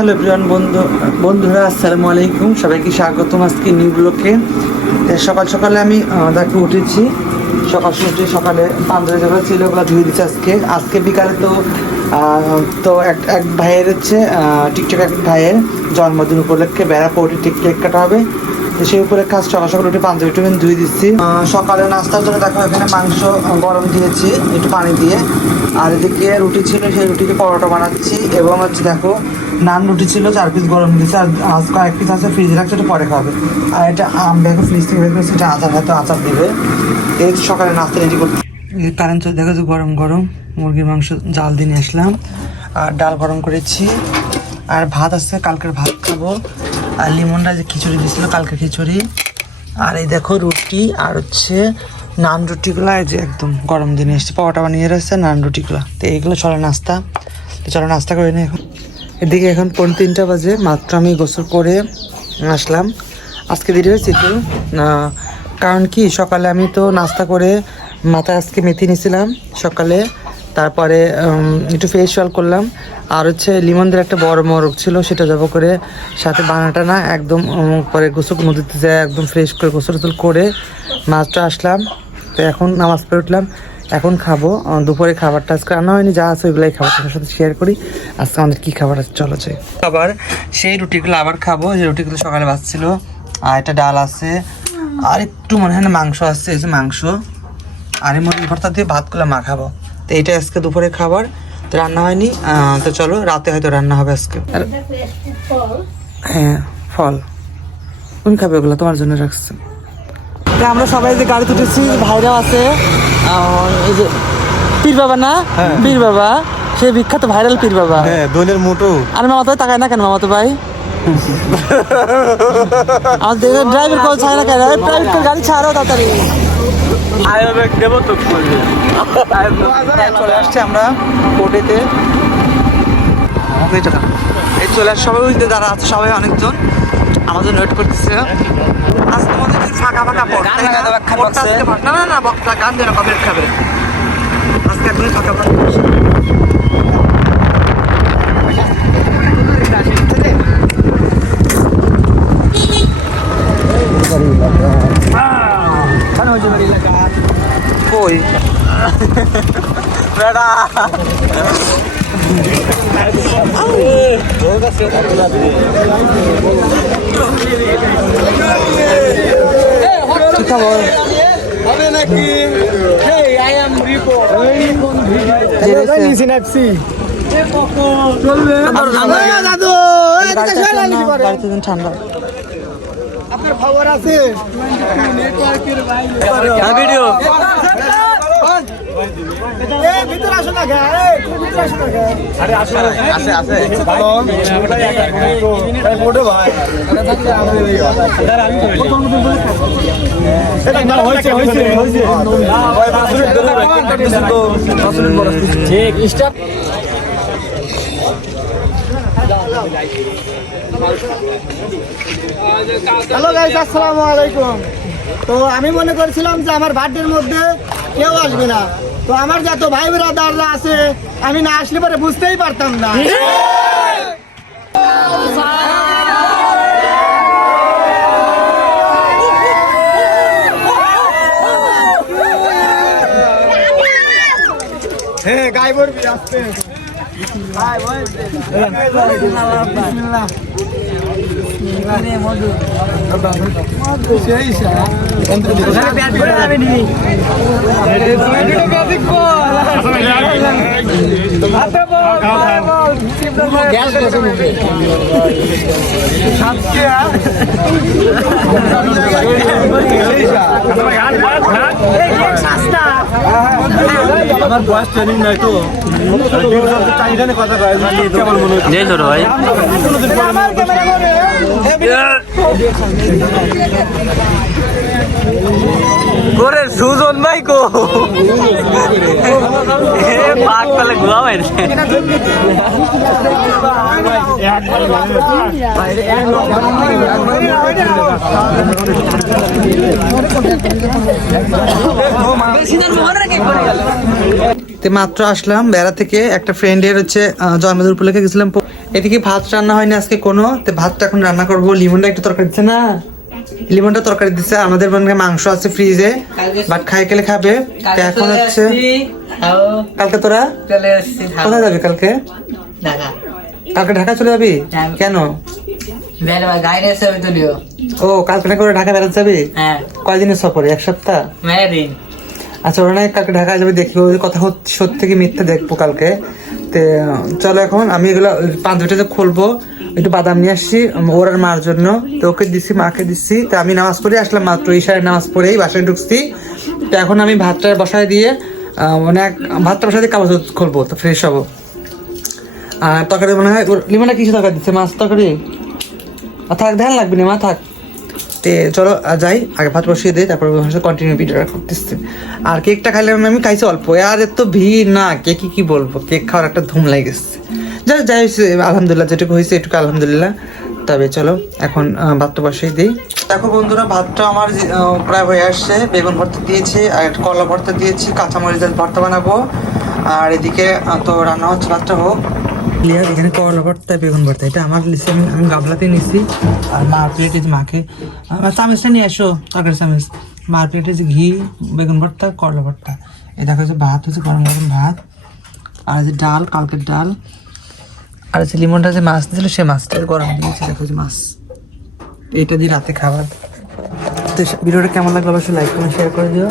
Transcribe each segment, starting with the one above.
Hello everyone বন্ধুরা আসসালামু আলাইকুম, সবাইকে স্বাগতম আজকে নিউ ব্লগে। সকাল সকালে আমি দেখো উঠেছি, সকালে পাঞ্জাবি যেগুলো ছিল ওগুলো ধুয়ে দিচ্ছি। আজকে বিকালে তো এক ভাইয়ের হচ্ছে টিকটক এক ভাইয়ের জন্মদিন উপলক্ষে বেড়া পৌটি কেক কাটা হবে। তো সেই উপলক্ষে কাজ সকাল সকাল উঠে পাঞ্জাবি ধুয়ে দিচ্ছি। সকালে নাস্তার জন্য দেখো এখানে মাংস গরম দিয়েছি একটু পানি দিয়ে, আর এদিকে রুটি ছিল, সেই রুটিকে পরোটা বানাচ্ছি। এবং হচ্ছে দেখো নান রুটি ছিল 4 পিস গরম দিয়েছে, আর আজ কয়েক পিস আছে ফ্রিজে রাখছে, ওটা পরে খাবে। আর এটা আম দেখো ফ্রিজ থেকে বের করছে, এটা আচার দিবে। এই সকালে নাস্তা রেডি করতে কারেন্ট চলে দেখো, গরম গরম মুরগির মাংস জাল দিয়ে নিয়ে আসলাম, আর ডাল গরম করেছি, আর ভাত আছে, কালকের ভাত খাবো। আর লিমনরা যে খিচুড়ি দিয়েছিল কালকে খিচুড়ি, আর এই দেখো রুটি, আর হচ্ছে নান রুটিগুলো এই যে একদম গরম দিয়ে এসছে, পরোটা বানিয়ে রয়েছে নান রুটিগুলো। তো এইগুলো চলো নাস্তা করে নিই। এখন এদিকে এখন 3:45 বাজে, মাত্র আমি গোসল করে আসলাম। আজকে দেরি হয়েছে একটু, কারণ কি সকালে আমি তো নাস্তা করে মাথায় আজকে মেথি নিয়েছিলাম সকালে, তারপরে একটু ফেসিয়াল করলাম। আর হচ্ছে লিমনদের একটা বড় মোরগ ছিল, সেটা জব করে সাথে বানাটা না একদম পরে গোসল নদীতে যায় একদম ফ্রেশ করে গোসল করে মাছটা আসলাম। তো এখন নামাজ পড়ে উঠলাম, এখন খাবো। দুপুরে খাবারটা আজকে রান্না হয়নি, যা আছে ওইগুলাই খাবার তোমার সাথে শেয়ার করি। আজকে আমাদের কী খাবার আছে চলো যাই। আবার সেই রুটিগুলো আবার খাবো, যে রুটিগুলো সকালে বাঁচছিল। আর একটা ডাল আছে, আর একটু মনে হয় না মাংস আছে, এই যে মাংস, আর এই মুরগির ভর্তা দিয়ে ভাতগুলো মাখাবো। তো এইটা আজকে দুপুরে খাবার, তো রান্না হয়নি। তো চলো রাতে হয়তো রান্না হবে আজকে। হ্যাঁ ফল তুমি খাবে, ওগুলো তোমার জন্য রাখছি। আমরা সবাই যে গাড়ি তুটেছি, ভাইরাও আছে, এই যে পীর বাবা না, পীর বাবা সে বিখ্যাত ভাইরাল পীর বাবা, দোলের মোটো। আর মামাতো তাকায় না কেন মামাতো ভাই? আমাদের ড্রাইভার কল ছাড়ে না কেন? প্রাইভেট গাড়ি ছাড়ো তাড়াতাড়ি। চলে আসছে আমরা কোর্টেতে, এই চলে আসছে সবাই, বুঝতে যারা আছে সবাই অনেকজন আমাদের ওয়েট করতেছে। আজকে মনে হচ্ছে ফাঁকা পড় না না বক্তা গান দেবে কবে খাবে, আজকে একদমই ফাঁকা কই বেড়া হবে নাকি? ঠান্ডা আপনার খবর আছে ভিডিও ভিতরে আসো না, আরে আসো আছে আছে মোটে ভাই হ্যালো গাইস, আসসালামু আলাইকুম। তো আমি মনে করেছিলাম যে আমার বার্থডের মধ্যে কেউ আসবে না, তো আমার যত ভাই ব্রাদাররা আছে আমি না আসলে পরে বুঝতেই পারতাম না। হ্যাঁ গাই বলবি আসতে আমার বয়স ট্রেনিং নাই তো কথা ভাই করে সুজন ভাই কো পাক পালে ঘুরা ভাই মাত্র আসলাম বেড়া থেকে, একটা ফ্রেন্ডের হচ্ছে জন্মদিন উপলক্ষে গেছিলাম এদিকে ভাত রান্না হয়নি আজকে কোনো, তো ভাতটা এখন রান্না করবো। লিমনটা একটু তরকারি দিচ্ছে না, লিমনটা তরকারি দিচ্ছে। আমাদের মানে মাংস আছে ফ্রিজে, ভাত খাই গেলে খাবে। তো এখন হচ্ছে কালকে তোরা কোথায় যাবি? কালকে কালকে ঢাকা চলে যাবি? কেন? ও কালকে না করে ঢাকা বেড়াতে যাবি? কয়দিনের সফরে? 1 সপ্তাহ? আচ্ছা ওরা না কালকে ঢাকা যাবে, দেখবো ওদের কথা সত্যি কি মিথ্যা দেখবো কালকে। তো চলো এখন আমি এগুলো পাঞ্জাবিটা খুলবো, একটু বাদাম নিয়ে আসছি ওর আর মার জন্য। তো ওকে দিচ্ছি, মাকে দিচ্ছি। তো আমি নামাজ পড়ে আসলাম মাত্র, ইশারের নামাজ পড়েই বাসায় ঢুকছি। তো এখন আমি ভাতটা বসায় দিয়ে অনেক ভাতটা বসায় দিয়ে কাগজ খুলবো, তো ফ্রেশ হবো। আর তরকারি মনে হয় লিমনটা কিছু তরকারি দিচ্ছে, মাছ তরকারি। থাক, ধ্যান লাগবে না মা, থাক। তে চলো যাই, আগে ভাত বসিয়ে দিই, তারপর কন্টিনিউ ভিডিওটা করতেছি। আর কেকটা খাইলে আমি খাইছি অল্প, আর এত ভিড় না, কেক কি বলবো, কেক খাওয়ার একটা ধুম লাগেছে। যাই হয়েছে আলহামদুলিল্লাহ, যেটুকু হয়েছে এটুকু আলহামদুলিল্লাহ। তবে চলো এখন ভাতটা বসিয়ে দিই। দেখো বন্ধুরা, ভাতটা আমার প্রায় হয়ে আসছে। বেগুন ভর্তা দিয়েছি, আর কলা ভর্তা দিয়েছি, কাঁচামরিচের ভর্তা বানাবো। আর এদিকে তো রান্না হচ্ছে, ভাতটা হোক। ক্লিয়ার, এখানে করলা ভর্তা, বেগুন ভর্তা, এটা আমার লিস্টে আমি গাবলাতে নিছি। আর মার প্লেটে মাকে চামচটা নিয়ে এসো, তরকারি চামচ। মার প্লেটে যে ঘি, বেগুন ভর্তা, করলা ভর্তা। এই দেখো যে ভাত হচ্ছে, গরম গরম ভাত। আর যে ডাল, কালকের ডাল। আর যে লিমনটা যে মাছ দিয়েছিল, সে মাছটা গরম দিয়েছে, দেখো যে মাছ। এইটা দিয়ে রাতে খাবার। তো ভিডিওটা কেমন লাগলো অবশ্যই লাইক কমেন্ট শেয়ার করে দিও।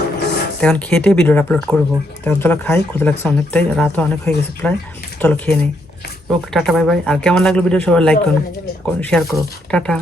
তখন খেটে ভিডিওটা আপলোড করবো। তখন চলো খাই, ক্ষুধা লাগছে অনেকটাই, রাতও অনেক হয়ে গেছে প্রায়। চলো খেয়ে নিই। Okay tata, bye bye. আর কেমন লাগলো ভিডিও সবাই লাইক করুন, শেয়ার করো। টাটা।